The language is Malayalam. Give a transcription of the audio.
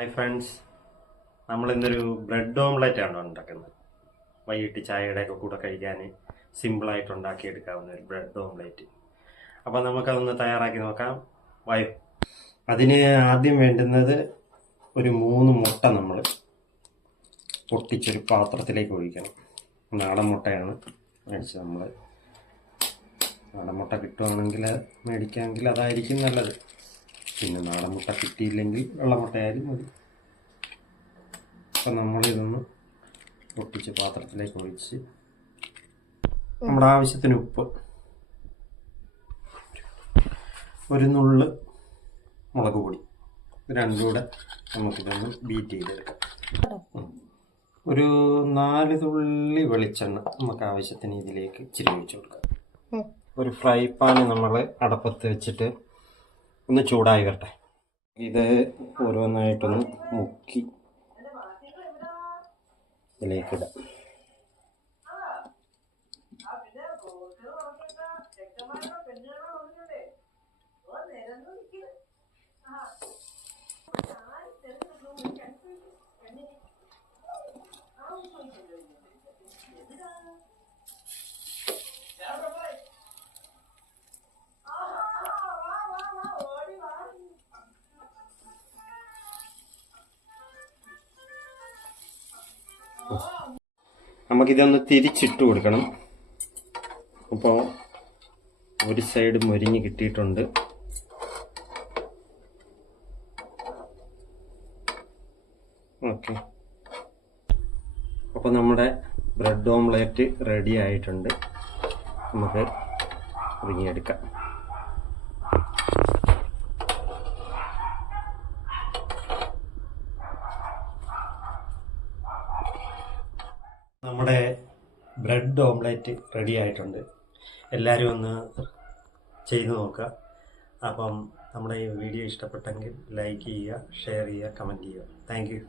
ഹായ് ഫ്രണ്ട്സ്, നമ്മളിന്നൊരു ബ്രെഡ് ഓംലെറ്റ് ആണ് ഉണ്ടാക്കുന്നത്. വൈകിട്ട് ചായയുടെയൊക്കെ കൂടെ കഴിക്കാൻ സിമ്പിളായിട്ട് ഉണ്ടാക്കിയെടുക്കാവുന്ന ഒരു ബ്രെഡ് ഓംലെറ്റ്. അപ്പോൾ നമുക്കതൊന്ന് തയ്യാറാക്കി നോക്കാം. വായു. അതിന് ആദ്യം വേണ്ടുന്നത് ഒരു 3 മുട്ട നമ്മൾ പൊട്ടിച്ചൊരു പാത്രത്തിലേക്ക് ഒഴിക്കണം. നാടൻ മുട്ടയാണ് മേടിച്ചത്. നമ്മൾ നാടൻ മുട്ട കിട്ടുവാണെങ്കിൽ മേടിക്കാമെങ്കിൽ അതായിരിക്കും നല്ലത്. പിന്നെ നാടൻ മുട്ട കിട്ടിയില്ലെങ്കിൽ വെള്ളമുട്ടയായാലും മതി. അപ്പം നമ്മളിതൊന്ന് പൊട്ടിച്ച് പാത്രത്തിലേക്ക് ഒഴിച്ച് നമ്മുടെ ആവശ്യത്തിന് ഉപ്പ്, ഒരു നുള്ള് മുളക് പൊടി, രണ്ടും കൂടെ നമുക്കിതൊന്ന് ബീറ്റ് ചെയ്തെടുക്കാം. ഒരു 4 തുള്ളി വെളിച്ചെണ്ണ നമുക്ക് ആവശ്യത്തിന് ഇതിലേക്ക് ഇച്ചിരി ഒഴിച്ചു കൊടുക്കാം. ഒരു ഫ്രൈ പാന് നമ്മൾ അടപ്പത്ത് വെച്ചിട്ട് ഒന്ന് ചൂടായി വരട്ടെ. ഇത് ഓരോന്നായിട്ടൊന്ന് മുക്കി ഇതിലേക്കിടാം. നമുക്കിതൊന്ന് തിരിച്ചിട്ട് കൊടുക്കണം. അപ്പോൾ ഒരു സൈഡ് മൊരിഞ്ഞ് കിട്ടിയിട്ടുണ്ട്. ഓക്കെ, അപ്പോൾ നമ്മുടെ ബ്രെഡ് ഓംലെറ്റ് റെഡി ആയിട്ടുണ്ട്. നമുക്ക് ഒതുങ്ങിയെടുക്കാം. നമ്മുടെ ബ്രെഡ് ഓംലെറ്റ് റെഡി ആയിട്ടുണ്ട്. എല്ലാവരും ഒന്ന് ചെയ്ത് നോക്കുക. അപ്പം നമ്മുടെ ഈ വീഡിയോ ഇഷ്ടപ്പെട്ടെങ്കിൽ ലൈക്ക് ചെയ്യുക, ഷെയർ ചെയ്യുക, കമൻറ്റ് ചെയ്യുക. Thank you.